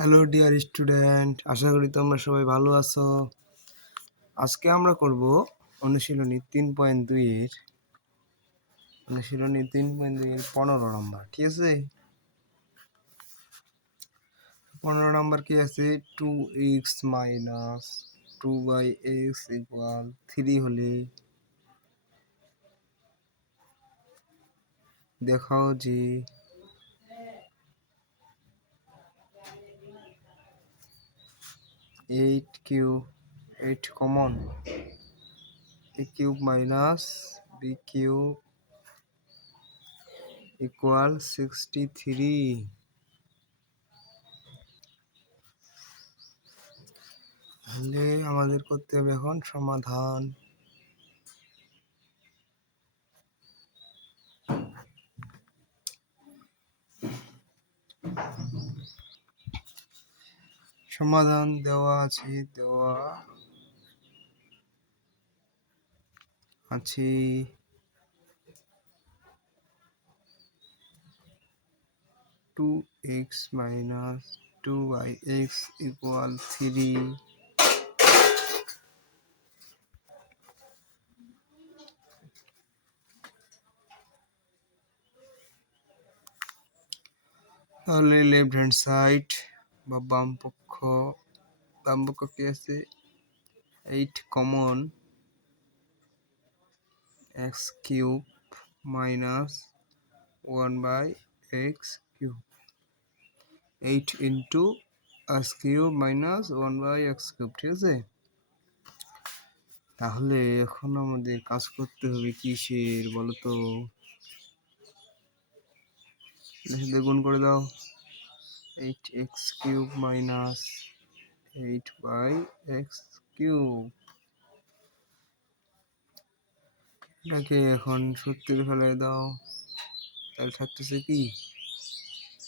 Hello dear student, আশা করি তোমরা সবাই ভালো আছো। আজকে আমরা করব অনুশীলনী 3.2 এর 15 নম্বর। ঠিক আছে, 15 নম্বর কি আছে? 2x মাইনাস 2x ইকুয়াল 3 হলে দেখাও যে 8 common, a cube minus b cube equal 63। তাহলে আমাদের করতে হবে এখন সমাধান। সমাধান দেওয়া আছে 2x minus 2yx equal 3। তাহলে লেফট হ্যান্ড সাইড বা বাম পক্ষ কি আছে? 8 common, x cube minus 1/x cube, 8 into x cube minus 1/x cube. ঠিক আছে, তাহলে এখন আমাদের কাজ করতে হবে কিসের বলো তো? গুণ করে দাও। 8x cube minus 8/x cube, এটাকে এখন সূত্রে ফেলে দাও। তাহলে থাকতেছে কি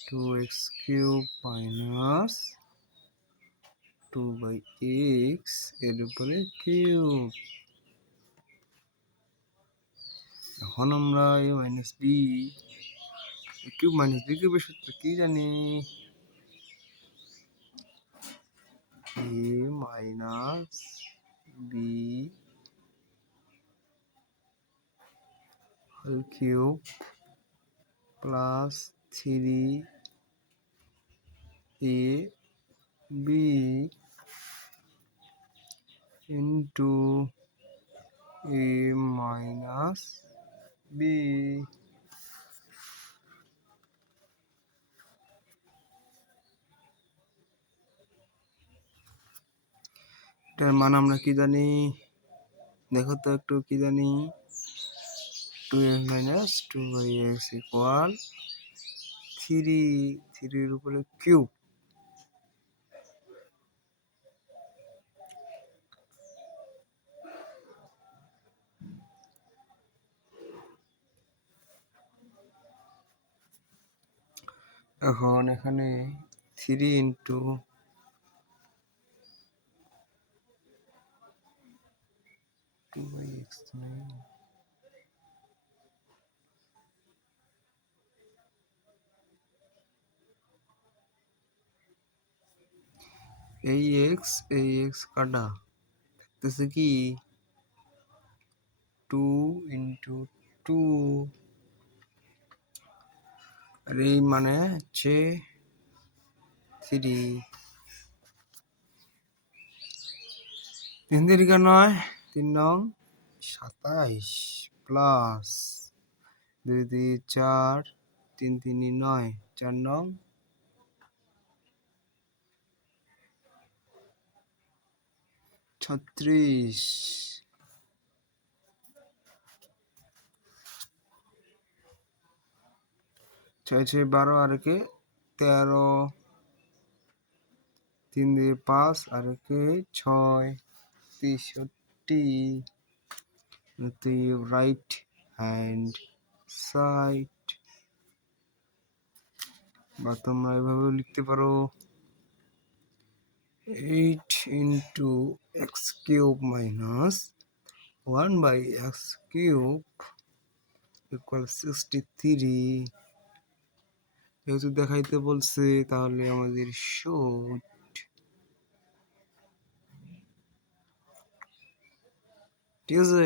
2x কিউব মাইনাস 2/x এর উপরে কিউব। এখন আমরা a minus b cube minus b কিউবের সূত্র কি জানি? a minus b whole cube plus 3ab into a minus b। এটার মান আমরা কি জানি? দেখো তো একটু, কি জানি? 2x মাইনাস 2x ইকুয়াল 3 এর উপরে কিউব। এখন এখানে 3 ইন্টু 2x এই এক্স কাটা থাকতেছে কি 2 ইন্টু 2, আর এই মানে হচ্ছে 3। 3 তিরিকা 9, 3 নং 27 প্লাস 2 2 4, 3 3 9, 4 নং 36। ছয় 12 আর একে 13, 3 দিয়ে 5 আর একে 6, 63। রাইট হ্যান্ড সাইড, বা তোমরা এভাবেও লিখতে পারো 8 into x cube minus 1/x cube equal 63। যেহেতু দেখাইতে বলছে তাহলে আমাদের শুট, ঠিক আছে।